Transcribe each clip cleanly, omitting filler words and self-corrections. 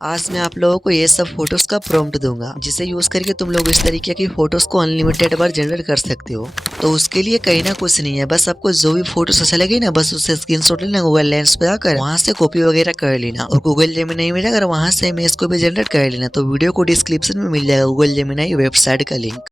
आज मैं आप लोगों को ये सब फोटोज का प्रॉम्प्ट दूंगा, जिसे यूज करके तुम लोग इस तरीके की फोटोज को अनलिमिटेड बार जनरेट कर सकते हो। तो उसके लिए कहीं ना कुछ नहीं है, बस आपको जो भी फोटोज अच्छा लगे ना, बस उससे स्क्रीनशॉट लेना, गूगल लेंस पे आकर वहां से कॉपी वगैरह कर लेना और गूगल जेमिनी में जाकर वहां से इमेज को भी जनरेट कर लेना। तो वीडियो को डिस्क्रिप्शन में मिल जाएगा गूगल जेमिनी वेबसाइट का लिंक।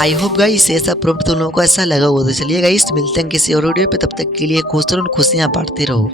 आई होप गाइस ये सब प्रॉम्प्ट तुम लोगों को ऐसा लगा होगा। तो चलिए गाइस मिलते हैं किसी और वीडियो पे, तब तक के लिए खुश रहो, खुशियां बांटते रहो।